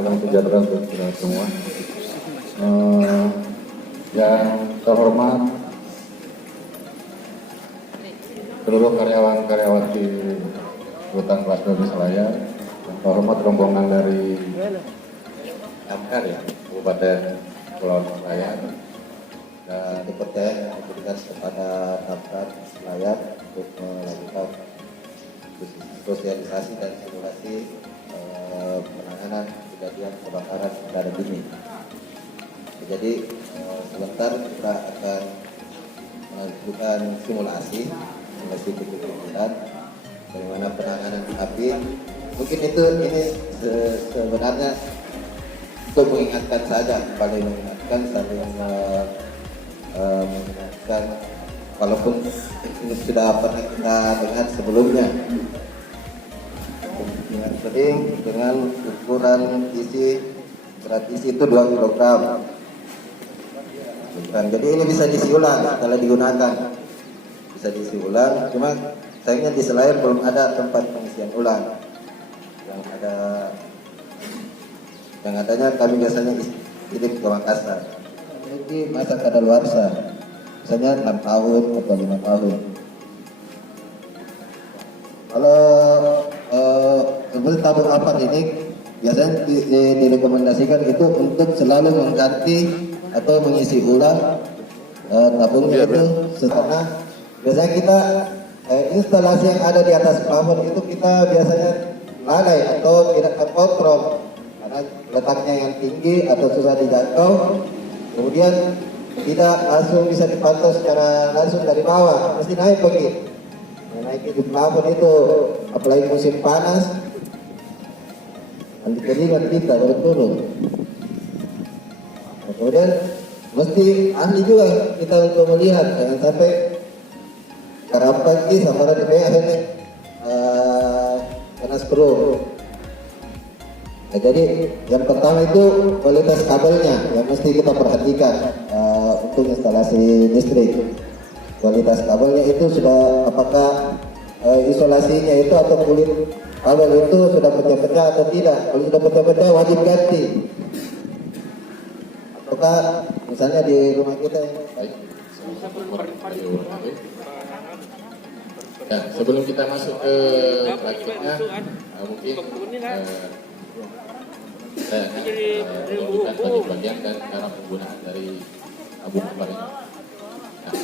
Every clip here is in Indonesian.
Salam sejahtera untuk kita semua. Yang terhormat seluruh karyawan-karyawati Rutan Kelas 12 Selayar, yang terhormat rombongan dari MR ya, Kabupaten Pulau Selayar, dan dipercaya aktivitas kepada Damkar Selayar untuk melakukan sosialisasi dan simulasi penanganan kejadian kebakaran mendadak ini. Jadi sebentar kita akan melakukan simulasi kejujuran bagaimana penanganan api. Mungkin ini sebenarnya untuk mengingatkan saja, paling mengingatkan saling mengingatkan, walaupun ini sudah pernah kita dengar sebelumnya. Yang sering dengan ukuran berat isi itu 2 kg. Jadi ini bisa diisi ulang setelah digunakan. Bisa diisi ulang, cuma sayangnya di Selayar belum ada tempat pengisian ulang. Yang adanya kami biasanya kirim ke Makassar. Ini masa kadaluarsa, misalnya 6 tahun atau 5 tahun. Kalau tabung apar ini biasanya direkomendasikan itu untuk selalu mengganti atau mengisi ulang tabungnya itu setelah. Biasanya kita instalasi yang ada di atas plafon itu kita biasanya lalai atau tidak terkontrol karena letaknya yang tinggi atau susah dijangkau, kemudian tidak langsung bisa dipantau secara langsung dari bawah, mesti naik pergi. Naik di plafon itu, apalagi musim panas, nanti keringat kita baru turun. Kemudian mesti ahli juga kita untuk melihat, jangan sampai karapan ini sama di ini panas perut. Nah, jadi yang pertama itu kualitas kabelnya yang mesti kita perhatikan untuk instalasi listrik. Kualitas kabelnya itu sudah apakah isolasinya itu atau kulit kabel itu sudah pecah-pecah atau tidak. Kalau sudah pecah-pecah wajib ganti. Apakah misalnya di rumah kita yang baik. Ya, sebelum kita masuk ke praktiknya, mungkin saya menunjukkan bagi bagian dan cara penggunaan dari tabung apar ini. Nah,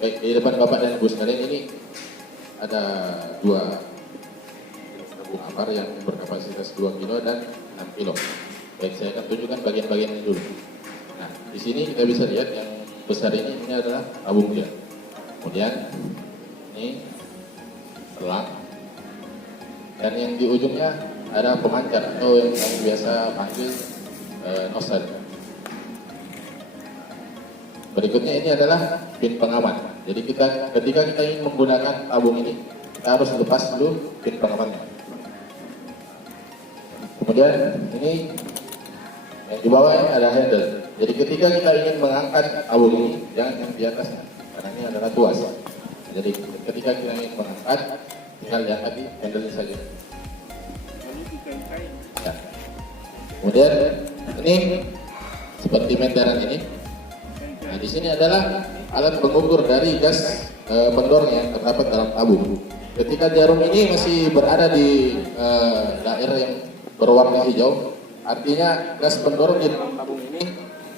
baik, di depan Bapak dan Ibu sekalian ini ada 2 tabung apar yang berkapasitas 2 kilo dan 6 kilo. Baik, saya akan tunjukkan bagian-bagiannya dulu. Nah, di sini kita bisa lihat yang besar ini adalah tabungnya. Kemudian ini selang, dan yang di ujungnya ada pemancar atau yang kami biasa panggil nozzle. Berikutnya ini adalah pin pengaman. Jadi ketika kita ingin menggunakan tabung ini, kita harus lepas dulu pin pengamannya. Kemudian ini yang di bawah ini ada handle. Jadi ketika kita ingin mengangkat tabung ini, jangan yang di atasnya, karena ini adalah tuas. Jadi ketika kita ingin mengangkat, tinggal diangkat di handle saja. Ya. Kemudian ini seperti meteran ini. Nah, di sini adalah alat pengukur dari gas pendorong yang terdapat dalam tabung. Ketika jarum ini masih berada di daerah yang berwarna hijau, artinya gas pendorong di dalam tabung ini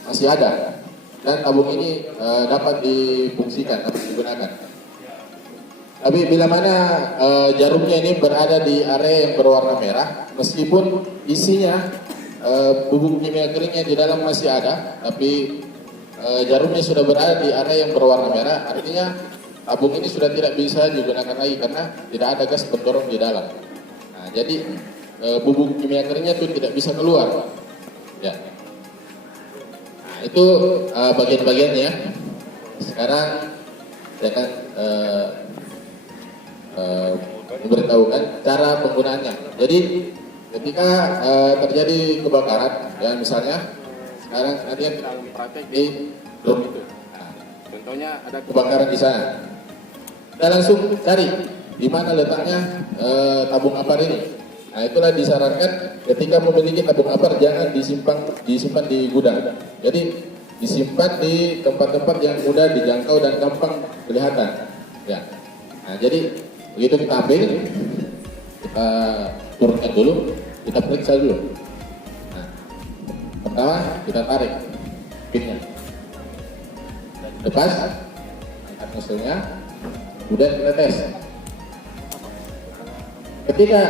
masih ada dan tabung ini dapat difungsikan atau digunakan. Tapi bila mana jarumnya ini berada di area yang berwarna merah, meskipun isinya bubuk kimia keringnya di dalam masih ada, tapi jarumnya sudah berada di area yang berwarna merah, artinya tabung ini sudah tidak bisa digunakan lagi karena tidak ada gas pendorong di dalam. Nah, jadi bubuk kimia keringnya itu tidak bisa keluar. Ya. Nah, itu bagian-bagiannya. Sekarang saya akan memberitahukan cara penggunaannya. Jadi ketika terjadi kebakaran, ya misalnya sekarang nanti kita praktek di room itu. Nah, contohnya ada kebakaran di sana. Kita langsung cari di mana letaknya tabung apar ini. Nah, itulah disarankan ketika memiliki tabung apar jangan disimpan di gudang. Jadi disimpan di tempat-tempat yang mudah dijangkau dan gampang kelihatan. Ya. Nah, jadi begitu kita ambil, kita turunkan dulu, kita periksa dulu. Nah, pertama kita tarik pinnya, lepas, angkat musilnya, kemudian kita tes. Ketika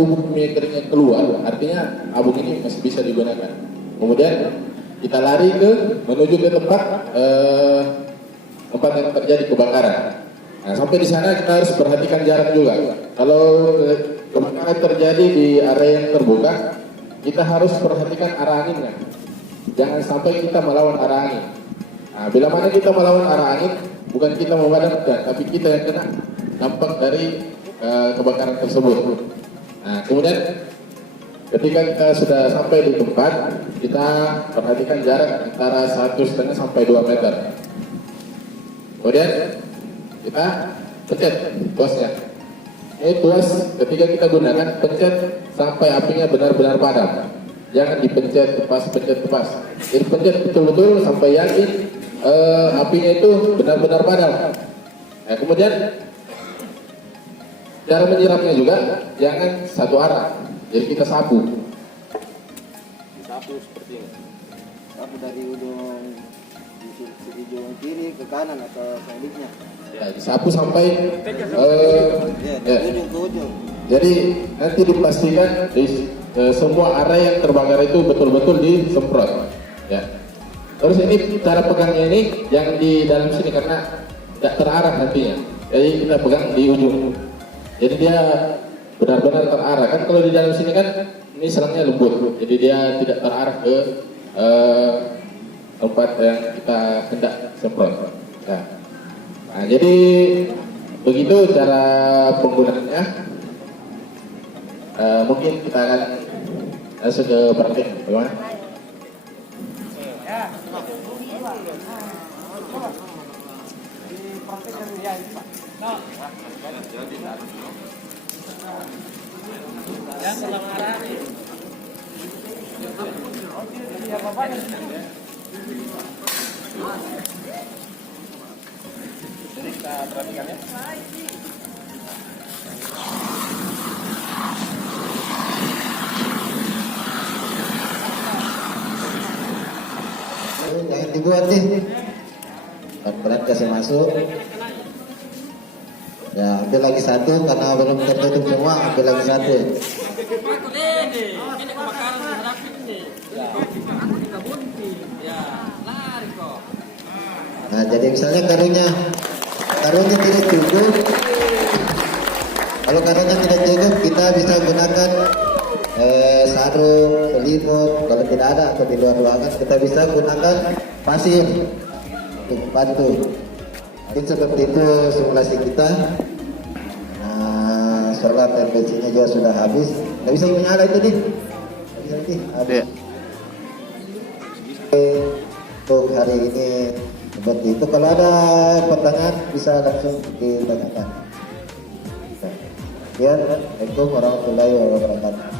bubuk mie keringnya keluar, artinya tabung ini masih bisa digunakan. Kemudian kita lari menuju ke tempat yang terjadi kebakaran. Nah, sampai di sana kita harus perhatikan jarak juga. Kalau kebakaran terjadi di area yang terbuka, kita harus perhatikan arah anginnya. Jangan sampai kita melawan arah angin. Nah, bila mana kita melawan arah angin, bukan kita memadamkan, tapi kita yang kena dampak dari kebakaran tersebut. Nah, kemudian ketika kita sudah sampai di tempat, kita perhatikan jarak antara 1,5 sampai 2 meter. Kemudian kita pencet tuasnya. Ini tuas ketika kita gunakan, pencet sampai apinya benar-benar padam. Jangan dipencet tepas. Jadi pencet betul-betul sampai yakin apinya itu benar-benar padam. Nah, kemudian cara menyiramnya juga jangan satu arah. Jadi kita sapu seperti ini. Sapu dari ujung kiri ke kanan atau sebaliknya. Ya, disapu sampai ujung ke ujung. Jadi nanti dipastikan di semua area yang terbakar itu betul-betul disemprot. Ya. Terus ini cara pegangnya ini jangan di dalam sini karena tidak terarah nantinya. Jadi kita pegang di ujung. Jadi dia benar-benar terarah. Kan kalau di dalam sini kan ini selangnya lembut, jadi dia tidak terarah ke tempat yang kita hendak semprot. Nah, jadi begitu cara penggunaannya. Mungkin kita akan langsung ke praktik, bagaimana? Jadi kita perhatikan ya. Jangan dibuat nih. Pelan-pelan kasih masuk. Ya, ambil lagi satu karena belum tertutup semua, ambil lagi satu. Nah, jadi misalnya karungnya tidak cukup. Kalau karungnya tidak cukup, kita bisa gunakan sarung, selimut. Kalau tidak ada atau di luar ruangan, kita bisa gunakan pasir untuk bantu. Mungkin seperti itu simulasi kita. Nah, solar dan bensinnya juga sudah habis. Nggak bisa menyala itu nih. Ada. Untuk hari ini seperti itu. Kalau ada pertanyaan bisa langsung ditanyakan. Assalamualaikum warahmatullahi wabarakatuh.